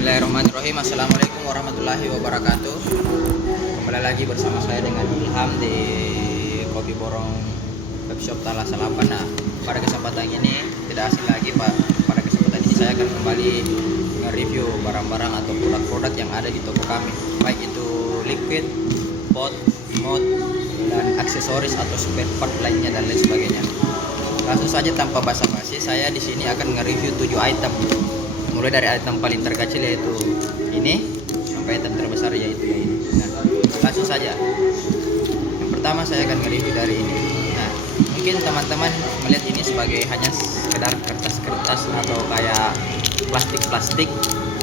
Bismillahirrahmanirrahim. Assalamualaikum warahmatullahi wabarakatuh. Kembali lagi bersama saya dengan Ilham di Kopi Borong Webshop Talah Salapan. Nah, pada kesempatan ini tidak asing lagi Pak. Pada kesempatan ini saya akan kembali nge-review barang-barang atau produk-produk yang ada di toko kami, baik itu liquid, pot, mod, dan aksesoris atau spare part lainnya dan lain sebagainya. Langsung saja tanpa basa-basi, saya di sini akan nge-review 7 item. Mulai dari item paling terkecil yaitu ini sampai item terbesar yaitu ini. Nah, langsung saja. Yang pertama saya akan nge-review dari ini. Nah, mungkin teman-teman melihat ini sebagai hanya sekedar kertas-kertas atau kayak plastik-plastik.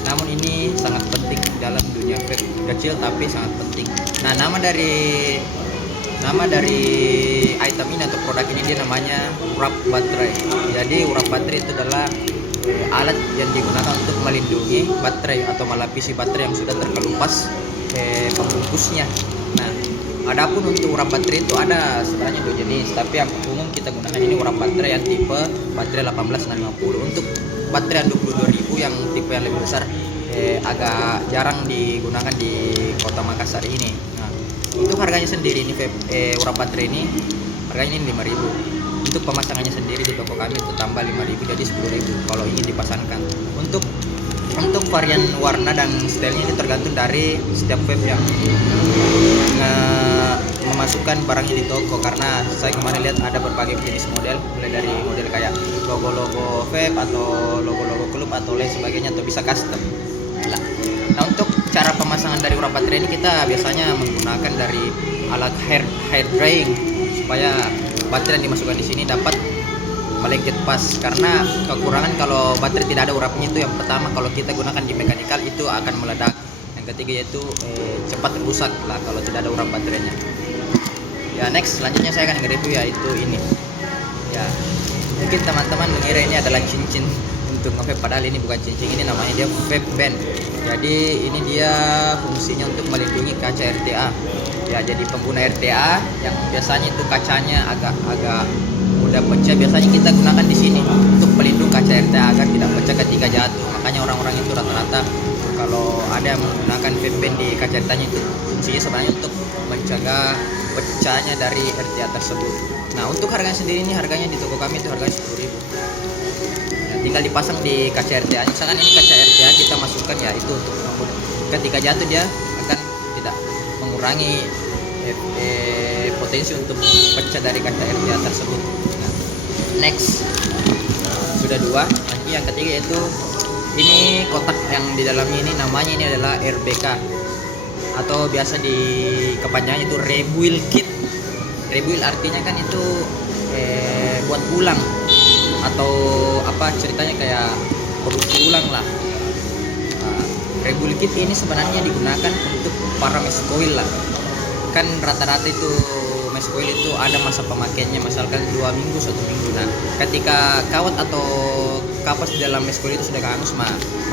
Namun ini sangat penting dalam dunia vape, kecil tapi sangat penting. Nah, nama dari item ini atau produk ini dia namanya wrap baterai. Jadi wrap baterai itu adalah alat yang digunakan untuk melindungi baterai atau melapisi baterai yang sudah terkelupas pembungkusnya. Nah, adapun untuk wrap baterai itu ada sebenarnya dua jenis, tapi yang umum kita gunakan ini wrap baterai yang tipe baterai 18650. Untuk baterai 22.000 yang tipe yang lebih besar agak jarang digunakan di kota Makassar ini. Nah, untuk harganya sendiri ini wrap baterai ini harganya ini 5.000. Untuk pemasangannya sendiri di toko kami itu tambah 5.000 jadi 10.000 kalau ingin dipasangkan. Untuk varian warna dan stylenya ini tergantung dari setiap vape yang memasukkan barangnya di toko, karena saya kemarin lihat ada berbagai jenis model, mulai dari model kayak logo-logo vape atau logo-logo klub atau lain sebagainya, atau bisa custom. Nah, untuk cara pemasangan dari wrap baterai ini kita biasanya menggunakan dari alat hair drying supaya baterai yang dimasukkan di sini dapat melengket pas, karena kekurangan kalau baterai tidak ada urapnya itu yang pertama, kalau kita gunakan di mekanikal itu akan meledak. Yang ketiga yaitu cepat rusak lah kalau tidak ada urap baterainya. Ya, next selanjutnya saya akan nge-review yaitu ini. Ya, mungkin teman-teman mengira ini adalah cincin untuk nge-vape, padahal ini bukan cincin, ini namanya dia vape band. Jadi ini dia fungsinya untuk melindungi kaca RTA. Ya, jadi pengguna RTA yang biasanya itu kacanya agak mudah pecah, biasanya kita gunakan di sini untuk pelindung kaca RTA agar tidak pecah ketika jatuh. Makanya orang-orang itu rata-rata kalau ada yang menggunakan vape band di kaca RTA itu fungsinya sebenarnya untuk mencegah pecahnya dari RTA tersebut. Nah, untuk harganya sendiri ini harganya di toko kami itu harganya 10.000. Ya, tinggal dipasang di kaca RTA. Misalkan ini kaca RTA kita masukkan ya itu untuk ketika jatuh dia akan tidak mengurangi potensi untuk pecah dari kaca RTA tersebut. Nah, next sudah dua. Nanti yang ketiga yaitu ini kotak yang di dalamnya ini namanya ini adalah RBK atau biasa di kepanjangannya itu rebuild kit. Rebuild artinya kan itu buat ulang atau apa ceritanya kayak produksi ulang lah. Rebuild kit ini sebenarnya digunakan untuk para mesh coil lah. Kan rata-rata itu mesh coil itu ada masa pemakaiannya misalkan 2 minggu 1 minggu. Nah, ketika kawat atau kapas di dalam mesh coil itu sudah hangus,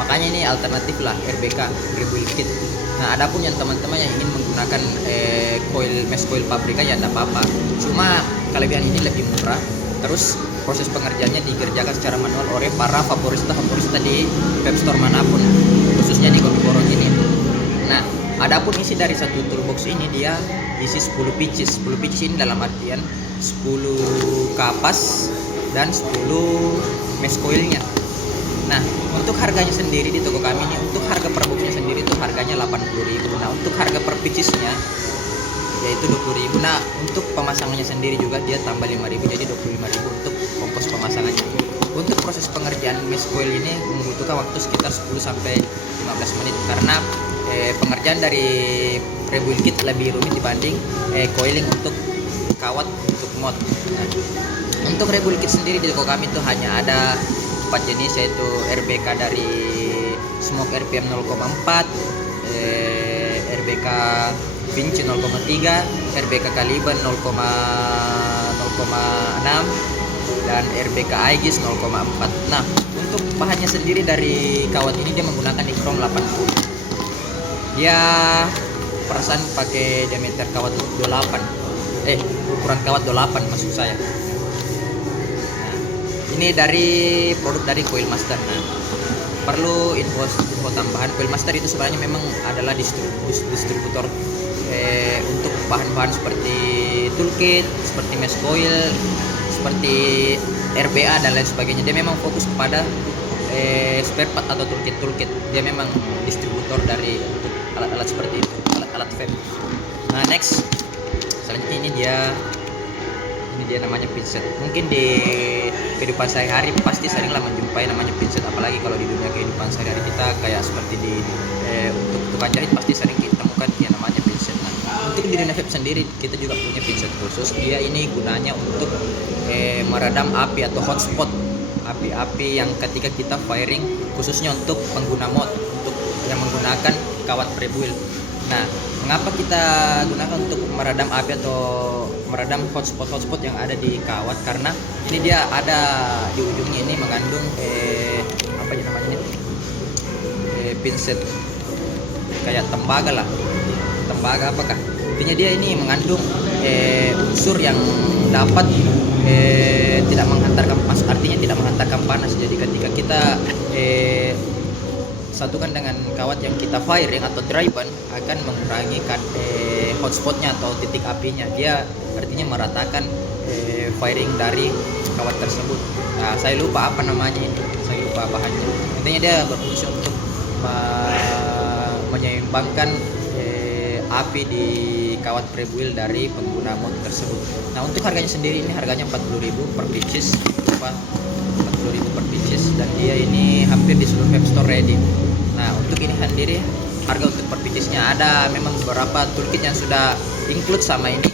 makanya ini alternatif lah RBK rebuild kit. Nah, adapun yang teman-teman yang ingin menggunakan mesh coil pabrikan ya tidak apa-apa, cuma kelebihan ini lebih murah, terus proses pengerjaannya dikerjakan secara manual oleh para favorista di vape store manapun, khususnya di Kopi Borong ini. Nah, adapun isi dari satu toolbox ini dia isi 10 pieces. 10 pieces ini dalam artian 10 kapas dan 10 mesh coilnya. Nah, untuk harganya sendiri di toko kami ini, untuk harga per boxnya sendiri itu harganya 80.000. Nah, untuk harga per piecesnya yaitu 20.000. Nah, untuk pemasangannya sendiri juga dia tambah 5.000 jadi 25.000 untuk ongkos pemasangannya. Untuk proses pengerjaan mesh coil ini membutuhkan waktu sekitar 10 sampai 15 menit karena pengerjaan dari rebuild kit lebih rumit dibanding coiling untuk kawat untuk mod. Nah, untuk rebuild kit sendiri di toko kami itu hanya ada 4 jenis yaitu RBK dari Smoke RPM 0,4, RBK Vinci 0,3, RBK Caliban 0,6 dan RBK Aegis 0,4. Nah, untuk bahannya sendiri dari kawat ini dia menggunakan Nichrome 80. Dia perasaan pakai diameter kawat 28. Ukuran kawat 28 maksud saya. Nah, ini dari produk dari Coil Master. Nah, perlu info tambahan, Coilmaster itu sebenarnya memang adalah distributor untuk bahan-bahan seperti toolkit, seperti mesh coil, seperti RBA dan lain sebagainya. Dia memang fokus kepada spare part atau toolkit. Dia memang distributor dari alat-alat seperti itu, alat-alat vape. Nah, next selanjutnya ini dia namanya pinset. Mungkin di kehidupan sehari-hari pasti seringlah menjumpai namanya pinset, apalagi kalau di dunia kehidupan sehari-hari kita kayak seperti untuk tukang jahit pasti sering kita temukan yang namanya pinset. Nah, untuk di dunia vape sendiri kita juga punya pinset khusus. Dia ini gunanya untuk meredam api atau hotspot, api-api yang ketika kita firing, khususnya untuk pengguna mod, untuk yang menggunakan kawat prebuil. Nah, mengapa kita gunakan untuk meredam api atau meredam hotspot yang ada di kawat? Karena ini dia ada di ujungnya ini mengandung apa namanya ini? Pinset kayak tembaga apakah? Intinya dia ini mengandung unsur yang dapat tidak menghantarkan panas, artinya tidak menghantarkan panas. Jadi ketika kita satukan dengan kawat yang kita firing atau dry burn, akan mengurangi hotspotnya atau titik apinya. Dia artinya meratakan firing dari kawat tersebut. Nah, saya lupa apa namanya ini, saya lupa bahannya. Intinya dia berfungsi untuk menyeimbangkan api di kawat prebuil dari pengguna mod tersebut. Nah, untuk harganya sendiri ini harganya 40.000 per pieces, 40.000 per pieces, dan dia ini hampir di seluruh vape store ready. Nah, untuk ini sendiri harga untuk per piecesnya ada memang beberapa toolkit yang sudah include sama ini,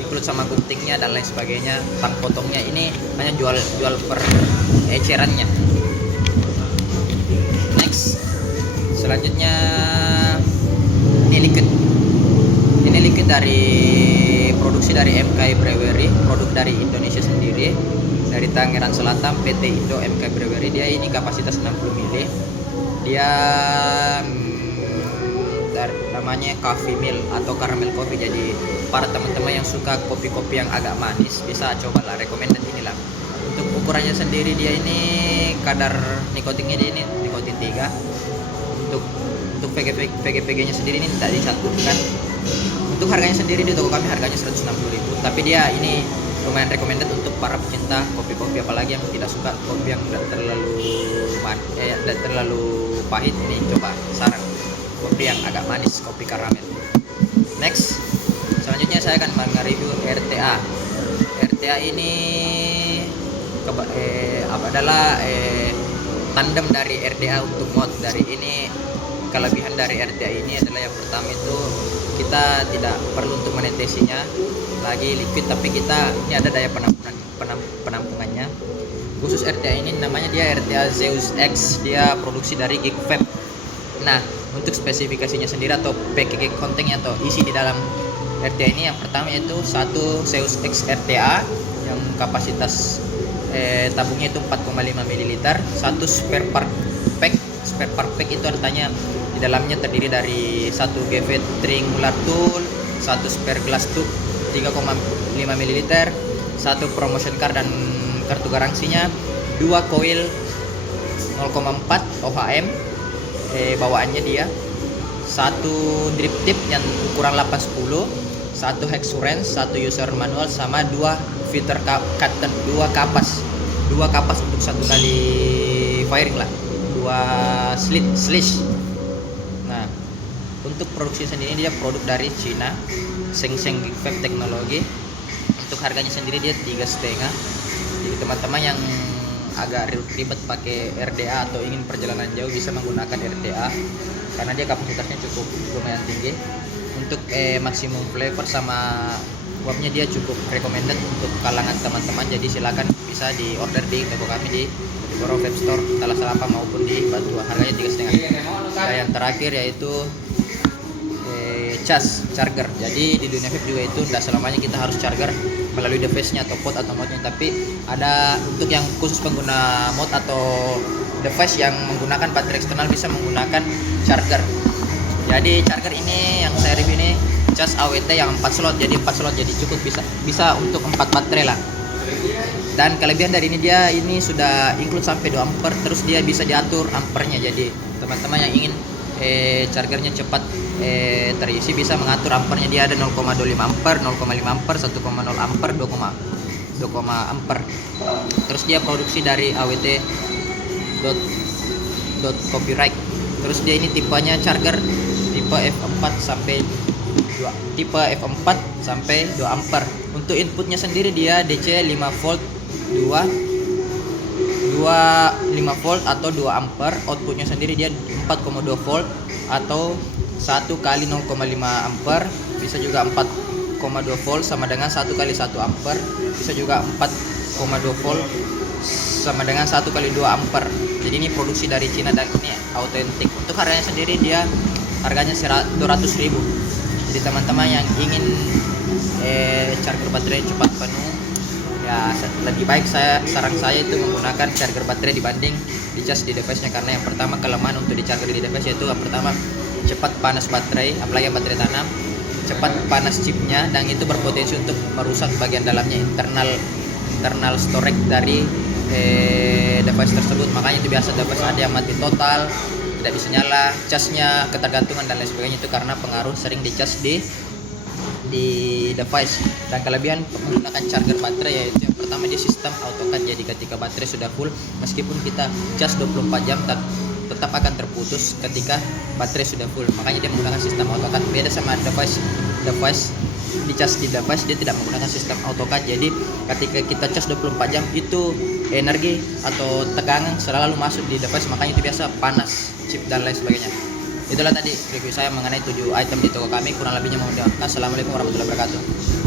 include sama guntingnya dan lain sebagainya. Tang potongnya ini hanya jual per ecerannya. Next, selanjutnya ini liquid dari produksi dari MK Brewery, produk dari Indonesia sendiri, dari Tangerang Selatan, PT Indo MK Brewery. Dia ini kapasitas 60 ml. Dia namanya coffee mill atau caramel coffee. Jadi para teman-teman yang suka kopi-kopi yang agak manis bisa cobalah, recommended inilah. Untuk ukurannya sendiri dia ini kadar nikotinnya dia ini nikotin 3. Untuk PG-nya sendiri ini tidak disatukan. Untuk harganya sendiri di toko kami harganya 160.000, tapi dia ini lumayan recommended untuk para pecinta kopi-kopi, apalagi yang tidak suka kopi yang tidak terlalu pahit. Ini coba saran kopi yang agak manis, kopi karamel. Next, selanjutnya saya akan mereview RTA. RTA ini adalah tandem dari RDA untuk mod. Dari ini kelebihan dari RTA ini adalah yang pertama itu kita tidak perlu untuk menetesinya lagi liquid, tapi kita ini ada daya penampungannya. Khusus RTA ini namanya dia RTA Zeus X, dia produksi dari Geek Vape. Nah, untuk spesifikasinya sendiri atau packaging kontennya atau isi di dalam RTA ini, yang pertama itu satu Zeus X RTA yang kapasitas tabungnya itu 4,5 ml, satu spare part pack. Spare part pack itu artinya di dalamnya terdiri dari satu GV triangular tool, satu spare glass tube 3,5 ml, satu promotion card dan kartu garansinya, 2 coil 0,4 OHM bawaannya dia, satu drip tip yang ukuran 810, satu hexurance, satu user manual, sama 2 filter cutter, 2 kapas untuk satu kali firing lah, 2 slash. Nah, untuk produksi sendiri dia produk dari Cina, Sheng Geek Vape Teknologi. Untuk harganya sendiri dia 3,5. Jadi teman-teman yang agak ribet pakai RDA atau ingin perjalanan jauh bisa menggunakan RDA karena dia kapasitasnya cukup lumayan tinggi. Untuk maksimum flavor sama uapnya dia cukup recommended untuk kalangan teman-teman. Jadi silakan bisa di order di toko kami di Boro Vape Store, Talas Selapa maupun di Bantua. Harganya 3,5. Nah, yang terakhir yaitu charger. Jadi di dunia vape juga itu tidak selamanya kita harus charger melalui device-nya atau pot atau modnya, tapi ada untuk yang khusus pengguna mod atau device yang menggunakan baterai eksternal bisa menggunakan charger. Jadi charger ini yang saya review ini cas AWT yang 4 slot, jadi 4 slot jadi cukup bisa untuk 4 baterai lah. Dan kelebihan dari ini sudah include sampai 2 ampere, terus dia bisa diatur ampernya. Jadi teman-teman yang ingin chargernya cepat terisi bisa mengatur ampernya. Dia ada 0,25 ampere, 0,5 ampere, 1,0 ampere, 2 ampere. Terus dia produksi dari AWT copyright. Terus dia ini tipenya charger tipe F4 sampai 2 ampere. Untuk inputnya sendiri dia DC 5 volt 5 volt atau 2 ampere. Outputnya sendiri dia 4,2 volt atau 1 kali 0,5 ampere. Bisa juga 4,2 volt sama dengan 1 kali 1 ampere. Bisa juga 4,2 volt sama dengan 1 kali 2 ampere. Jadi ini produksi dari Cina dan ini autentik. Untuk harganya sendiri dia harganya 200.000. Jadi teman-teman yang ingin charger baterai cepat penuh, ya lebih baik saran saya itu menggunakan charger baterai dibanding dicas di device-nya. Karena yang pertama, kelemahan untuk di charger di device yaitu yang pertama cepat panas baterai, apalagi baterai tanam, cepat panas chipnya, dan itu berpotensi untuk merusak bagian dalamnya, internal storage dari device tersebut. Makanya itu biasa device ada yang mati total, tidak bisa nyala, casnya ketergantungan dan lain sebagainya. Itu karena pengaruh sering dicas di device. Dan kelebihan menggunakan charger baterai yaitu yang pertama, dia sistem AutoCAD. Jadi ketika baterai sudah full, meskipun kita cas 24 jam tetap akan terputus ketika baterai sudah full. Makanya dia menggunakan sistem AutoCAD. Beda sama device dicas di device, dia tidak menggunakan sistem AutoCAD. Jadi ketika kita cas 24 jam itu energi atau tegangan selalu masuk di device, makanya itu biasa panas chip dan lain sebagainya. Itulah tadi review saya mengenai 7 item di toko kami. Kurang lebihnya mohon dimaafkan. Assalamualaikum warahmatullahi wabarakatuh.